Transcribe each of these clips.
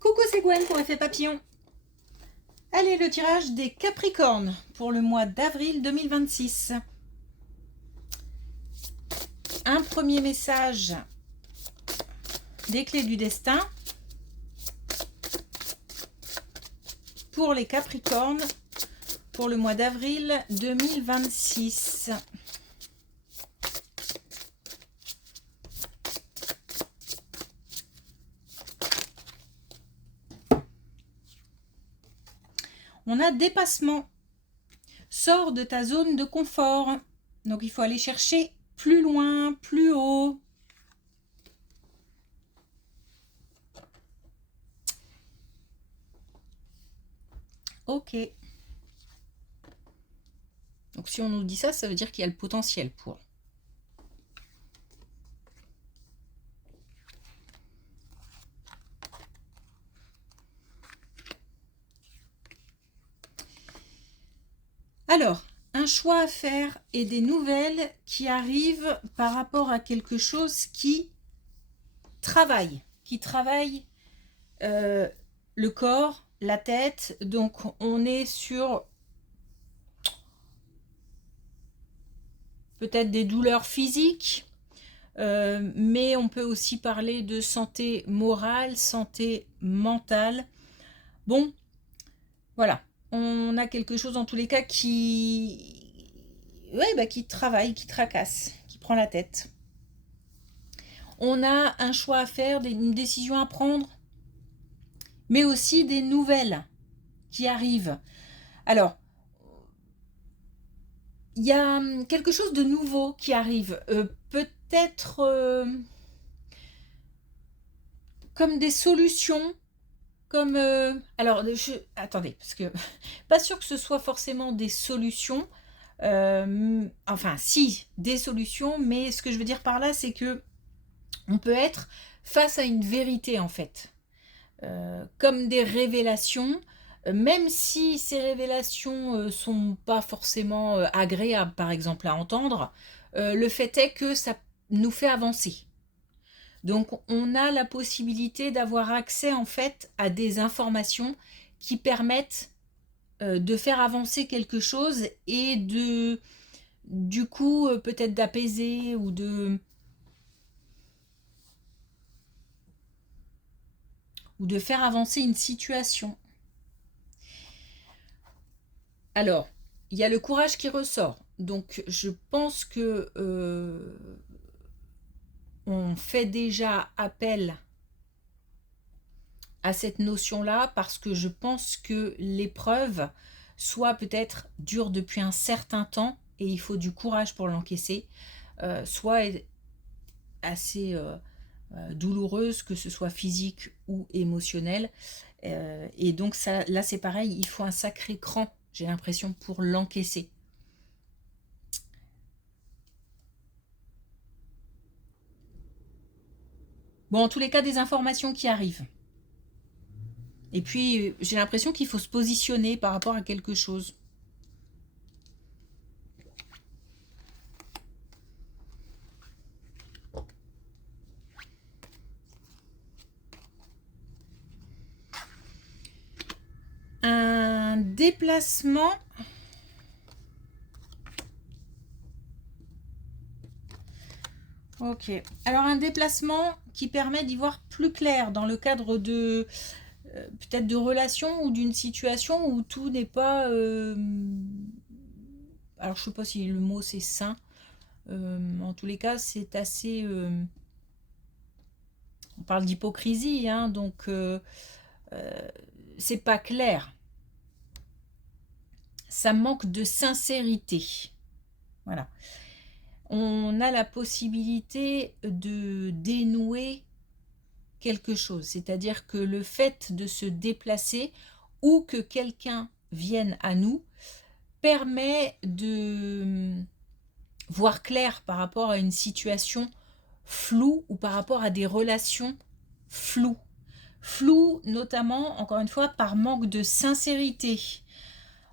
Coucou, c'est Gwen pour Effet Papillon. Allez, le tirage des Capricornes pour le mois d'avril 2026. Un premier message des clés du destin pour les Capricornes pour le mois d'avril 2026. On a dépassement. Sors de ta zone de confort. Donc il faut aller chercher plus loin, plus haut. Ok. Donc si on nous dit ça, ça veut dire qu'il y a le potentiel pour. Alors, un choix à faire et des nouvelles qui arrivent par rapport à quelque chose qui travaille le corps, la tête. Donc, on est sur peut-être des douleurs physiques, mais on peut aussi parler de santé morale, santé mentale. Bon, voilà. On a quelque chose en tous les cas qui travaille, qui tracasse, qui prend la tête. On a un choix à faire, une décision à prendre, mais aussi des nouvelles qui arrivent. Alors, il y a quelque chose de nouveau qui arrive. Peut-être comme des solutions, comme... attendez, parce que pas sûr que ce soit forcément des solutions. Enfin, si, des solutions, mais ce que je veux dire par là, c'est que on peut être face à une vérité, en fait. Comme des révélations, même si ces révélations sont pas forcément agréables, par exemple, à entendre, le fait est que ça nous fait avancer. Donc, on a la possibilité d'avoir accès, en fait, à des informations qui permettent de faire avancer quelque chose et du coup, peut-être d'apaiser ou de faire avancer une situation. Alors, il y a le courage qui ressort. Donc, je pense que on fait déjà appel à cette notion-là parce que je pense que l'épreuve soit peut-être dure depuis un certain temps et il faut du courage pour l'encaisser, soit assez douloureuse, que ce soit physique ou émotionnelle. Et donc ça, là c'est pareil, il faut un sacré cran, j'ai l'impression, pour l'encaisser. Bon, en tous les cas, des informations qui arrivent. Et puis, j'ai l'impression qu'il faut se positionner par rapport à quelque chose. Un déplacement. Ok. Alors, un déplacement qui permet d'y voir plus clair dans le cadre de peut-être de relations ou d'une situation où tout n'est pas... alors, je sais pas si le mot c'est sain. En tous les cas, c'est assez... on parle d'hypocrisie, hein, donc c'est pas clair. Ça manque de sincérité. Voilà. On a la possibilité de dénouer quelque chose. C'est-à-dire que le fait de se déplacer ou que quelqu'un vienne à nous permet de voir clair par rapport à une situation floue ou par rapport à des relations floues. Floues notamment, encore une fois, par manque de sincérité.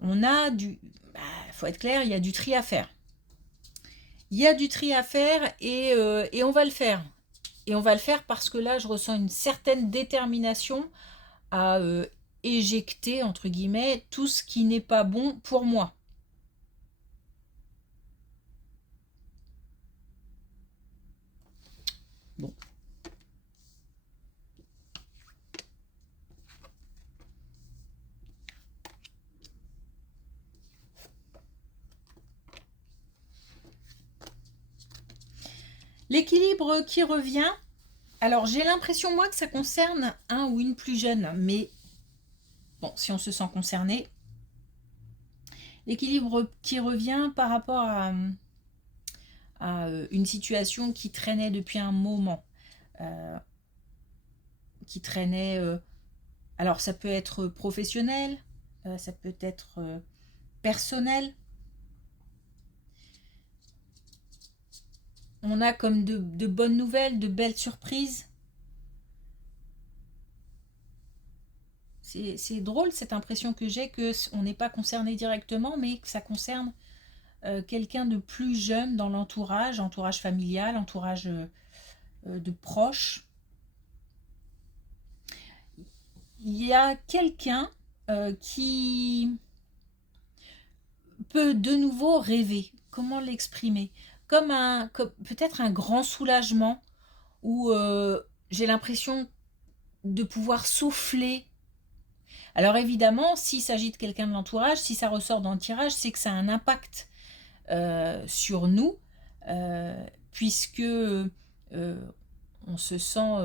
On a du... faut être clair, il y a du tri à faire. Il y a du tri à faire et on va le faire. Et on va le faire parce que là, je ressens une certaine détermination à éjecter, entre guillemets, tout ce qui n'est pas bon pour moi. Bon. L'équilibre qui revient, alors j'ai l'impression moi que ça concerne un ou une plus jeune, mais bon, si on se sent concerné, l'équilibre qui revient par rapport à une situation qui traînait depuis un moment, qui traînait, alors ça peut être professionnel, ça peut être personnel. On a comme de bonnes nouvelles, de belles surprises. C'est drôle cette impression que j'ai qu'on n'est pas concerné directement, mais que ça concerne quelqu'un de plus jeune dans l'entourage, entourage familial, entourage de proches. Il y a quelqu'un qui peut de nouveau rêver. Comment l'exprimer? Comme peut-être un grand soulagement où j'ai l'impression de pouvoir souffler. Alors évidemment, s'il s'agit de quelqu'un de l'entourage, si ça ressort dans le tirage, c'est que ça a un impact sur nous, puisque on se sent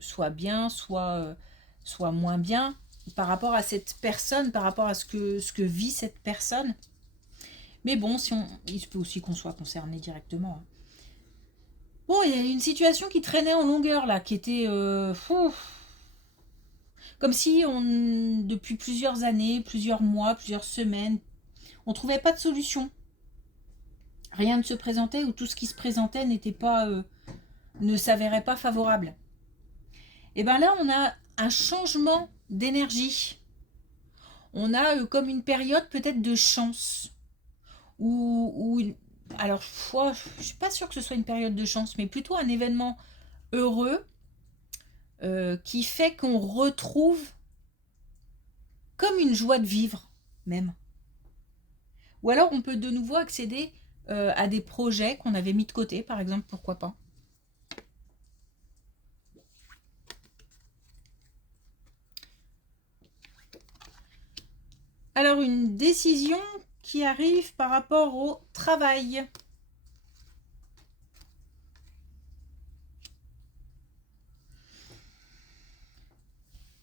soit bien, soit moins bien par rapport à cette personne, par rapport à ce que vit cette personne. Mais bon, il se peut aussi qu'on soit concerné directement. Bon, il y a une situation qui traînait en longueur là, qui était comme si depuis plusieurs années, plusieurs mois, plusieurs semaines, on trouvait pas de solution. Rien ne se présentait, ou tout ce qui se présentait ne s'avérait pas favorable. Et bien là, on a un changement d'énergie. On a comme une période peut-être de chance. Alors, je suis pas sûre que ce soit une période de chance, mais plutôt un événement heureux qui fait qu'on retrouve comme une joie de vivre, même. Ou alors, on peut de nouveau accéder à des projets qu'on avait mis de côté, par exemple, pourquoi pas. Alors, une décision qui arrive par rapport au travail.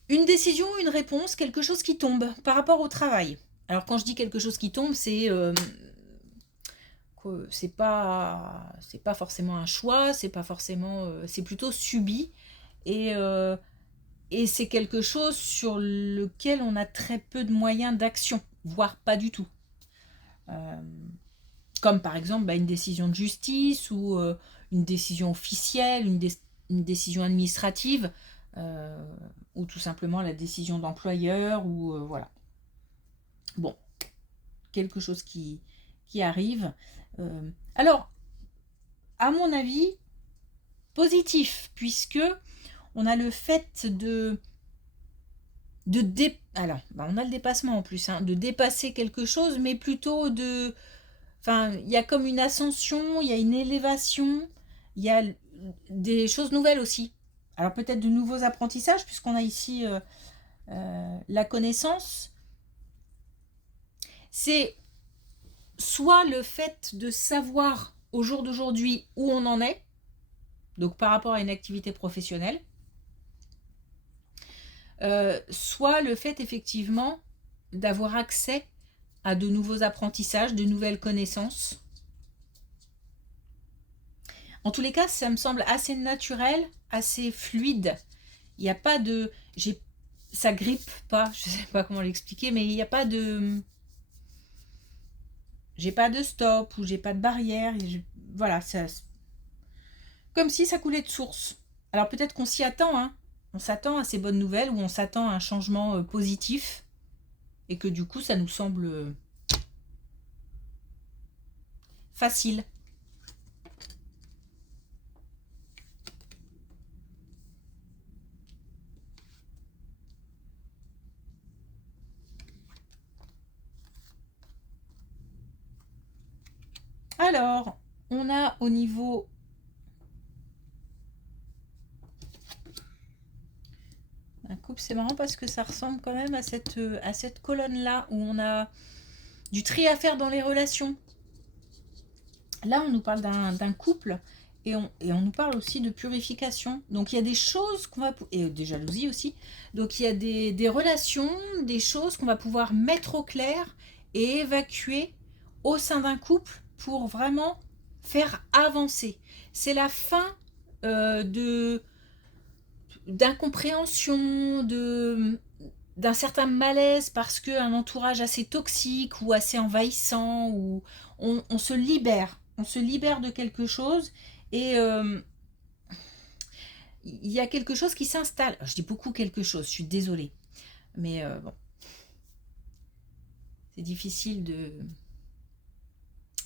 Une décision, une réponse, quelque chose qui tombe par rapport au travail. Alors quand je dis quelque chose qui tombe, c'est pas forcément un choix, c'est pas forcément, c'est plutôt subi, et c'est quelque chose sur lequel on a très peu de moyens d'action, voire pas du tout. Comme par exemple une décision de justice, ou une décision officielle, une décision administrative, ou tout simplement la décision d'employeur, ou voilà. Bon, quelque chose qui arrive. Alors, à mon avis, positif, puisque on a le fait alors, on a le dépassement en plus, de dépasser quelque chose, mais plutôt il y a comme une ascension, il y a une élévation, il y a des choses nouvelles aussi. Alors peut-être de nouveaux apprentissages, puisqu'on a ici la connaissance. C'est soit le fait de savoir au jour d'aujourd'hui où on en est, donc par rapport à une activité professionnelle, soit le fait effectivement d'avoir accès à de nouveaux apprentissages, de nouvelles connaissances. En tous les cas, ça me semble assez naturel, assez fluide. Il n'y a pas de... Ça grippe pas, je ne sais pas comment l'expliquer, mais il n'y a pas de... J'ai pas de stop, ou j'ai pas de barrière. Voilà, comme si ça coulait de source. Alors peut-être qu'on s'y attend, hein. On s'attend à ces bonnes nouvelles, ou on s'attend à un changement positif, et que du coup ça nous semble facile. Alors, on a au niveau... un couple, c'est marrant parce que ça ressemble quand même à cette colonne-là où on a du tri à faire dans les relations. Là, on nous parle d'un couple et on nous parle aussi de purification. Donc, il y a des choses qu'on va... et des jalousies aussi. Donc, il y a des relations, des choses qu'on va pouvoir mettre au clair et évacuer au sein d'un couple pour vraiment faire avancer. C'est la fin d'incompréhension, d'un certain malaise parce qu'un entourage assez toxique ou assez envahissant, ou on se libère. On se libère de quelque chose et il y a quelque chose qui s'installe. Je dis beaucoup quelque chose, je suis désolée. Mais bon, c'est difficile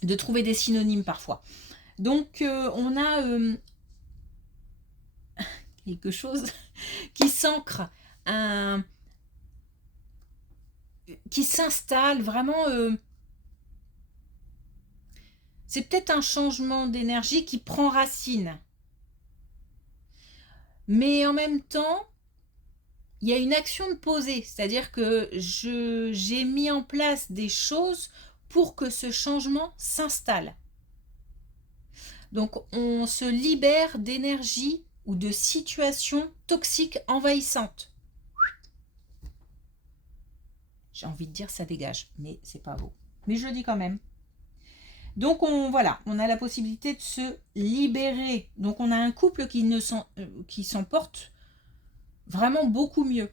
de trouver des synonymes parfois. Donc on a quelque chose qui s'ancre, qui s'installe vraiment. C'est peut-être un changement d'énergie qui prend racine. Mais en même temps, il y a une action de poser. C'est-à-dire que j'ai mis en place des choses pour que ce changement s'installe. Donc, on se libère d'énergie ou de situations toxiques envahissantes. J'ai envie de dire ça dégage, mais c'est pas beau. Mais je le dis quand même. Donc voilà, on a la possibilité de se libérer. Donc on a un couple qui s'en porte vraiment beaucoup mieux.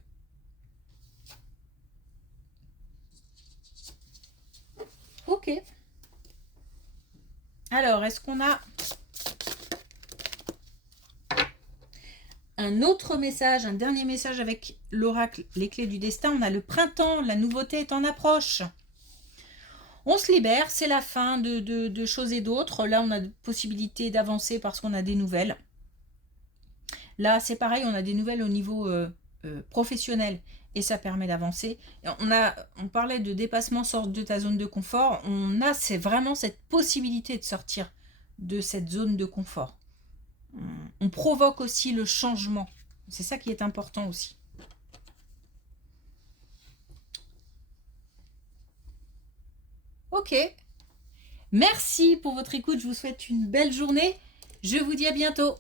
Ok. Alors, est-ce qu'on a un autre message, un dernier message avec l'oracle, les clés du destin? On a le printemps, la nouveauté est en approche. On se libère, c'est la fin de choses et d'autres. Là, on a possibilité d'avancer parce qu'on a des nouvelles. Là, c'est pareil, on a des nouvelles au niveau professionnel et ça permet d'avancer. On parlait de dépassement, sort de ta zone de confort. C'est vraiment cette possibilité de sortir de cette zone de confort. On provoque aussi le changement. C'est ça qui est important aussi. Ok. Merci pour votre écoute. Je vous souhaite une belle journée. Je vous dis à bientôt.